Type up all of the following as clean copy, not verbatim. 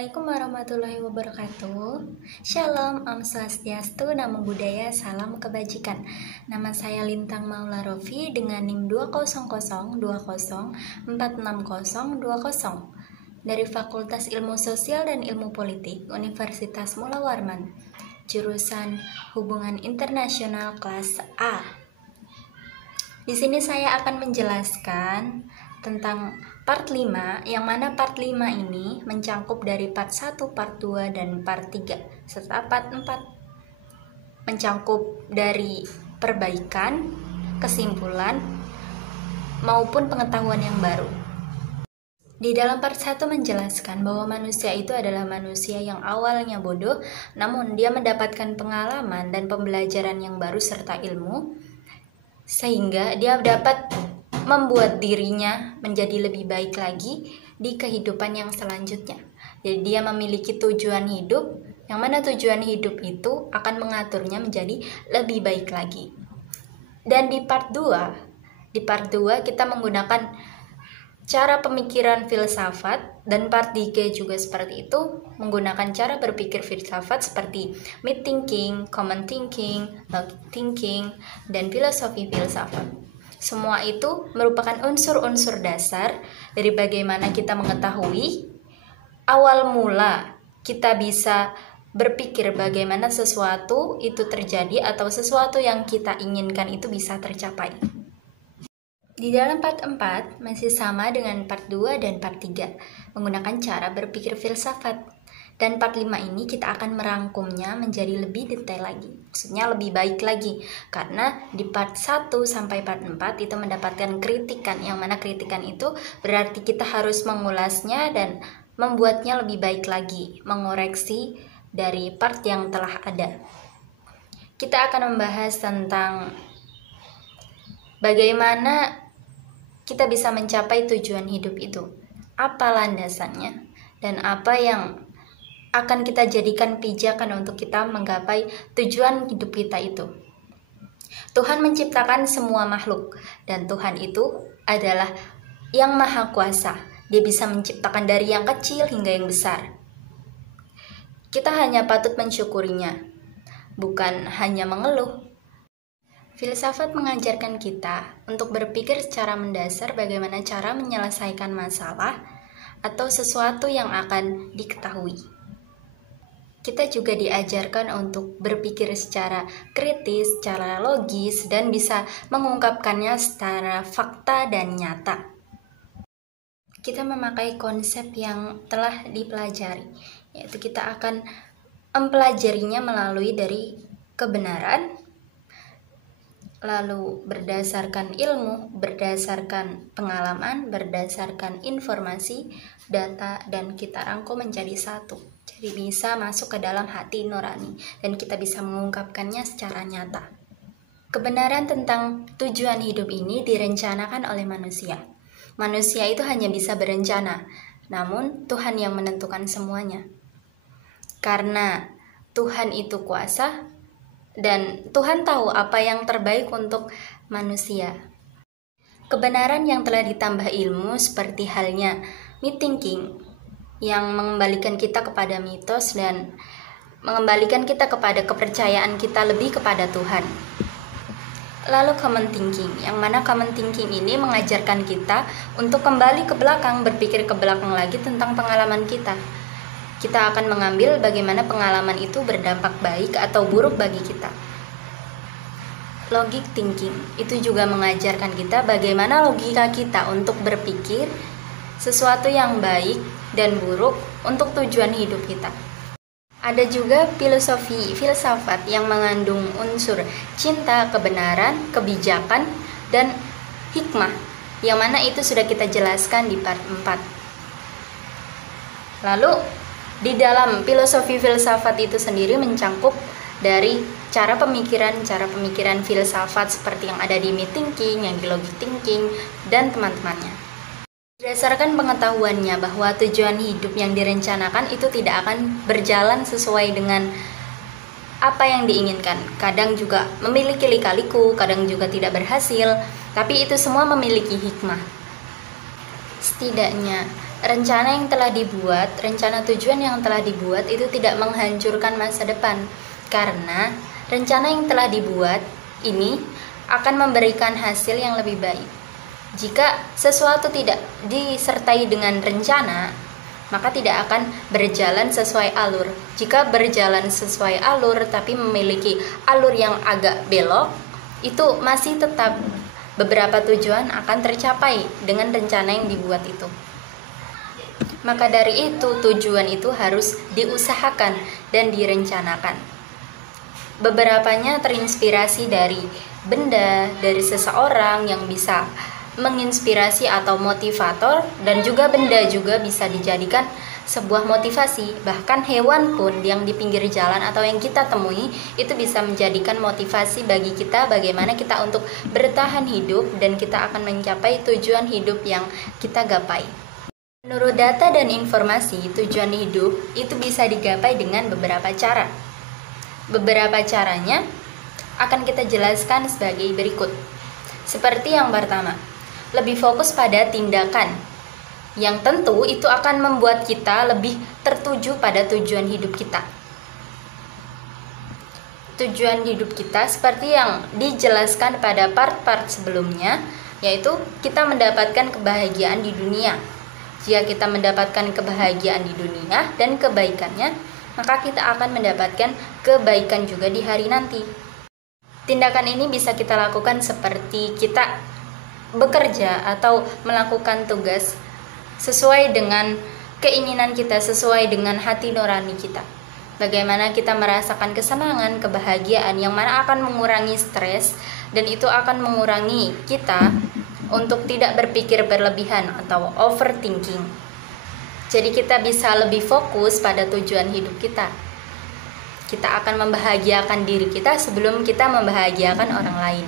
Assalamualaikum warahmatullahi wabarakatuh. Shalom, Om Swastiastu, Namo Buddhaya, Salam Kebajikan. Nama saya Lintang Maula Rofi dengan NIM 20020460020 dari Fakultas Ilmu Sosial dan Ilmu Politik Universitas Mula Warman, jurusan Hubungan Internasional kelas A. Di sini saya akan menjelaskan tentang part 5, yang mana part 5 ini mencangkup dari part 1, part 2, dan part 3, serta part 4 mencangkup dari perbaikan, kesimpulan, maupun pengetahuan yang baru. Di dalam part 1 menjelaskan bahwa manusia itu adalah manusia yang awalnya bodoh, namun dia mendapatkan pengalaman dan pembelajaran yang baru serta ilmu, sehingga dia dapat membuat dirinya menjadi lebih baik lagi di kehidupan yang selanjutnya. Jadi dia memiliki tujuan hidup, yang mana tujuan hidup itu akan mengaturnya menjadi lebih baik lagi. Dan di part 2 kita menggunakan cara pemikiran filsafat, dan part 3 juga seperti itu, menggunakan cara berpikir filsafat seperti mid thinking, common thinking, logic thinking, dan filosofi filsafat. Semua itu merupakan unsur-unsur dasar dari bagaimana kita mengetahui awal mula kita bisa berpikir bagaimana sesuatu itu terjadi atau sesuatu yang kita inginkan itu bisa tercapai. Di dalam part 4 masih sama dengan part 2 dan part 3, menggunakan cara berpikir filsafat. Dan part 5 ini kita akan merangkumnya menjadi lebih detail lagi, maksudnya lebih baik lagi, karena di part 1 sampai part 4 itu mendapatkan kritikan, yang mana kritikan itu berarti kita harus mengulasnya dan membuatnya lebih baik lagi, mengoreksi dari part yang telah ada. Kita akan membahas tentang bagaimana kita bisa mencapai tujuan hidup itu, apa landasannya, dan apa yang akan kita jadikan pijakan untuk kita menggapai tujuan hidup kita itu. Tuhan menciptakan semua makhluk, dan Tuhan itu adalah yang maha kuasa. Dia bisa menciptakan dari yang kecil hingga yang besar. Kita hanya patut mensyukurinya, bukan hanya mengeluh. Filsafat mengajarkan kita untuk berpikir secara mendasar bagaimana cara menyelesaikan masalah atau sesuatu yang akan diketahui. Kita juga diajarkan untuk berpikir secara kritis, secara logis, dan bisa mengungkapkannya secara fakta dan nyata. Kita memakai konsep yang telah dipelajari, yaitu kita akan mempelajarinya melalui dari kebenaran, lalu berdasarkan ilmu, berdasarkan pengalaman, berdasarkan informasi, data, dan kita rangkum menjadi satu. Jadi bisa masuk ke dalam hati nurani dan kita bisa mengungkapkannya secara nyata. Kebenaran tentang tujuan hidup ini direncanakan oleh manusia. Manusia itu hanya bisa berencana, namun Tuhan yang menentukan semuanya. Karena Tuhan itu kuasa dan Tuhan tahu apa yang terbaik untuk manusia. Kebenaran yang telah ditambah ilmu seperti halnya mid thinking, yang mengembalikan kita kepada mitos dan mengembalikan kita kepada kepercayaan kita lebih kepada Tuhan. Lalu common thinking, yang mana common thinking ini mengajarkan kita untuk kembali ke belakang, berpikir ke belakang lagi tentang pengalaman kita. Kita akan mengambil bagaimana pengalaman itu berdampak baik atau buruk bagi kita. Logic thinking, itu juga mengajarkan kita bagaimana logika kita untuk berpikir sesuatu yang baik dan buruk untuk tujuan hidup kita. Ada juga filosofi filsafat yang mengandung unsur cinta, kebenaran, kebijakan, dan hikmah, yang mana itu sudah kita jelaskan di part 4. Lalu di dalam filosofi filsafat itu sendiri mencangkup dari cara pemikiran filsafat seperti yang ada di mid thinking, yang di logic thinking, dan teman-temannya. Berdasarkan pengetahuannya bahwa tujuan hidup yang direncanakan itu tidak akan berjalan sesuai dengan apa yang diinginkan. Kadang juga memiliki lika-liku, kadang juga tidak berhasil, tapi itu semua memiliki hikmah. Setidaknya rencana yang telah dibuat, rencana tujuan yang telah dibuat itu tidak menghancurkan masa depan, karena rencana yang telah dibuat ini akan memberikan hasil yang lebih baik. Jika sesuatu tidak disertai dengan rencana, maka tidak akan berjalan sesuai alur. Jika berjalan sesuai alur tapi memiliki alur yang agak belok, itu masih tetap beberapa tujuan akan tercapai dengan rencana yang dibuat itu. Maka dari itu, tujuan itu harus diusahakan dan direncanakan. Beberapanya terinspirasi dari benda, dari seseorang yang bisa menginspirasi atau motivator, dan juga benda juga bisa dijadikan sebuah motivasi. Bahkan hewan pun yang di pinggir jalan atau yang kita temui itu bisa menjadikan motivasi bagi kita bagaimana kita untuk bertahan hidup dan kita akan mencapai tujuan hidup yang kita gapai. Menurut data dan informasi, tujuan hidup itu bisa digapai dengan beberapa cara. Beberapa caranya akan kita jelaskan sebagai berikut. Seperti yang pertama, lebih fokus pada tindakan, yang tentu itu akan membuat kita lebih tertuju pada tujuan hidup kita. Tujuan hidup kita seperti yang dijelaskan pada part-part sebelumnya, yaitu kita mendapatkan kebahagiaan di dunia. Jika kita mendapatkan kebahagiaan di dunia dan kebaikannya, maka kita akan mendapatkan kebaikan juga di hari nanti. Tindakan ini bisa kita lakukan seperti kita bekerja atau melakukan tugas sesuai dengan keinginan kita, sesuai dengan hati nurani kita. Bagaimana kita merasakan kesenangan, kebahagiaan yang mana akan mengurangi stres, dan itu akan mengurangi kita untuk tidak berpikir berlebihan atau overthinking. Jadi kita bisa lebih fokus pada tujuan hidup kita. Kita akan membahagiakan diri kita sebelum kita membahagiakan orang lain.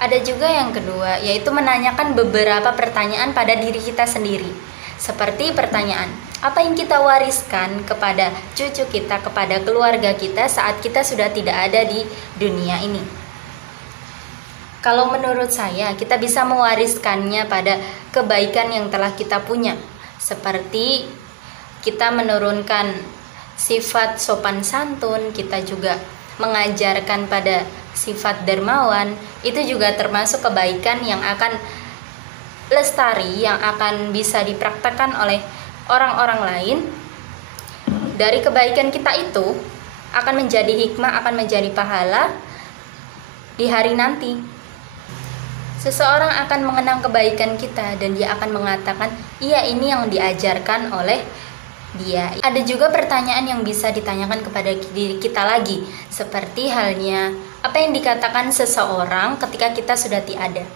Ada juga yang kedua, yaitu menanyakan beberapa pertanyaan pada diri kita sendiri. Seperti pertanyaan, apa yang kita wariskan kepada cucu kita, kepada keluarga kita saat kita sudah tidak ada di dunia ini? Kalau menurut saya, kita bisa mewariskannya pada kebaikan yang telah kita punya. Seperti kita menurunkan sifat sopan santun, kita juga mengajarkan pada sifat dermawan. Itu juga termasuk kebaikan yang akan lestari, yang akan bisa dipraktekkan oleh orang-orang lain. Dari kebaikan kita itu akan menjadi hikmah, akan menjadi pahala di hari nanti. Seseorang akan mengenang kebaikan kita dan dia akan mengatakan, iya, ini yang diajarkan oleh dia. Ada juga pertanyaan yang bisa ditanyakan kepada diri kita lagi, seperti halnya apa yang dikatakan seseorang ketika kita sudah tiada.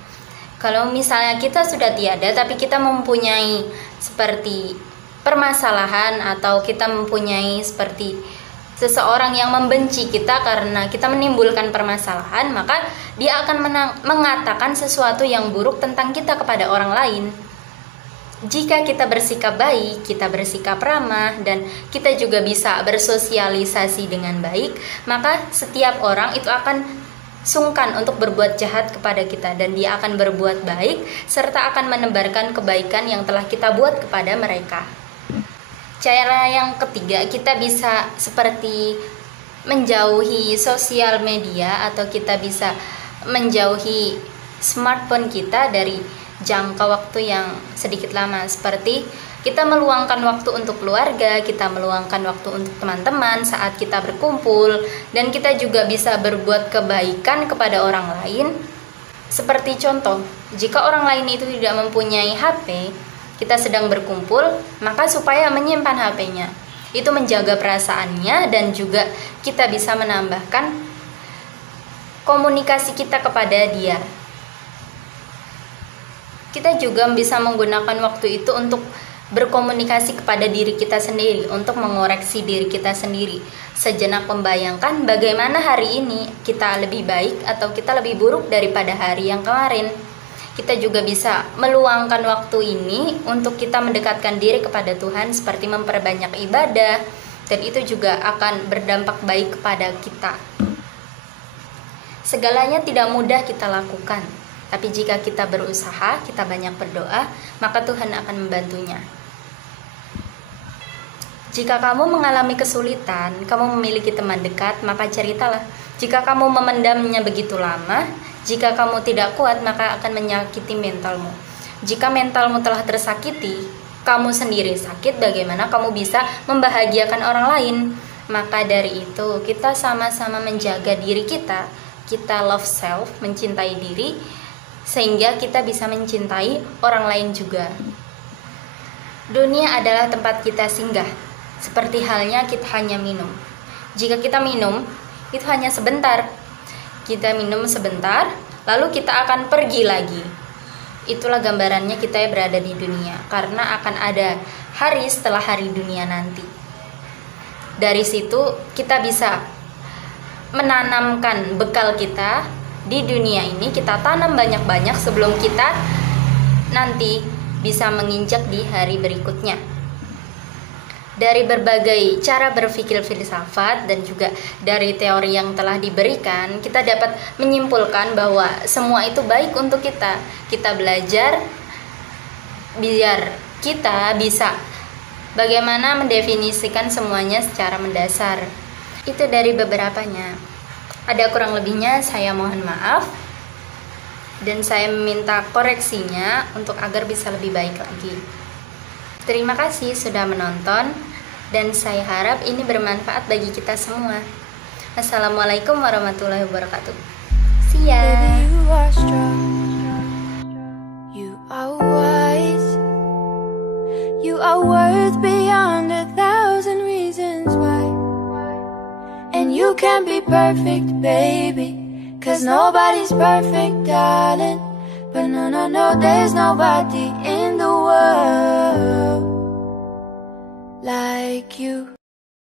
Kalau misalnya kita sudah tiada tapi kita mempunyai seperti permasalahan, atau kita mempunyai seperti seseorang yang membenci kita karena kita menimbulkan permasalahan, maka dia akan mengatakan sesuatu yang buruk tentang kita kepada orang lain. Jika kita bersikap baik, kita bersikap ramah, dan kita juga bisa bersosialisasi dengan baik, maka setiap orang itu akan sungkan untuk berbuat jahat kepada kita, dan dia akan berbuat baik serta akan menebarkan kebaikan yang telah kita buat kepada mereka. Cara yang ketiga, kita bisa seperti menjauhi sosial media, atau kita bisa menjauhi smartphone kita dari jangka waktu yang sedikit lama. Seperti kita meluangkan waktu untuk keluarga, kita meluangkan waktu untuk teman-teman saat kita berkumpul, dan kita juga bisa berbuat kebaikan kepada orang lain. Seperti contoh, jika orang lain itu tidak mempunyai HP, kita sedang berkumpul, maka supaya menyimpan HP-nya, itu menjaga perasaannya, dan juga kita bisa menambahkan komunikasi kita kepada dia. Kita juga bisa menggunakan waktu itu untuk berkomunikasi kepada diri kita sendiri, untuk mengoreksi diri kita sendiri. Sejenak membayangkan bagaimana hari ini kita lebih baik atau kita lebih buruk daripada hari yang kemarin. Kita juga bisa meluangkan waktu ini untuk kita mendekatkan diri kepada Tuhan, seperti memperbanyak ibadah, dan itu juga akan berdampak baik kepada kita. Segalanya tidak mudah kita lakukan, tapi jika kita berusaha, kita banyak berdoa, maka Tuhan akan membantunya. Jika kamu mengalami kesulitan, kamu memiliki teman dekat, maka ceritalah. Jika kamu memendamnya begitu lama, jika kamu tidak kuat, maka akan menyakiti mentalmu. Jika mentalmu telah tersakiti, kamu sendiri sakit, bagaimana kamu bisa membahagiakan orang lain? Maka dari itu, kita sama-sama menjaga diri kita love self, mencintai diri, sehingga kita bisa mencintai orang lain juga. Dunia adalah tempat kita singgah, seperti halnya kita hanya minum. Jika kita minum, itu hanya sebentar. Kita minum sebentar, lalu kita akan pergi lagi. Itulah gambarannya kita berada di dunia, karena akan ada hari setelah hari dunia nanti. Dari situ kita bisa menanamkan bekal kita di dunia ini, kita tanam banyak-banyak sebelum kita nanti bisa menginjak di hari berikutnya. Dari berbagai cara berpikir filsafat dan juga dari teori yang telah diberikan, kita dapat menyimpulkan bahwa semua itu baik untuk kita. Kita belajar biar kita bisa bagaimana mendefinisikan semuanya secara mendasar. Itu dari beberapanya. Ada kurang lebihnya saya mohon maaf, dan saya meminta koreksinya untuk agar bisa lebih baik lagi. Terima kasih sudah menonton, dan saya harap ini bermanfaat bagi kita semua. Assalamualaikum warahmatullahi wabarakatuh. See ya. Baby, you are strong, you are wise, you are worth beyond 1,000 reasons why. And you can be perfect, baby, 'cause nobody's perfect, darling. But no, no, no, there's nobody in the world like you.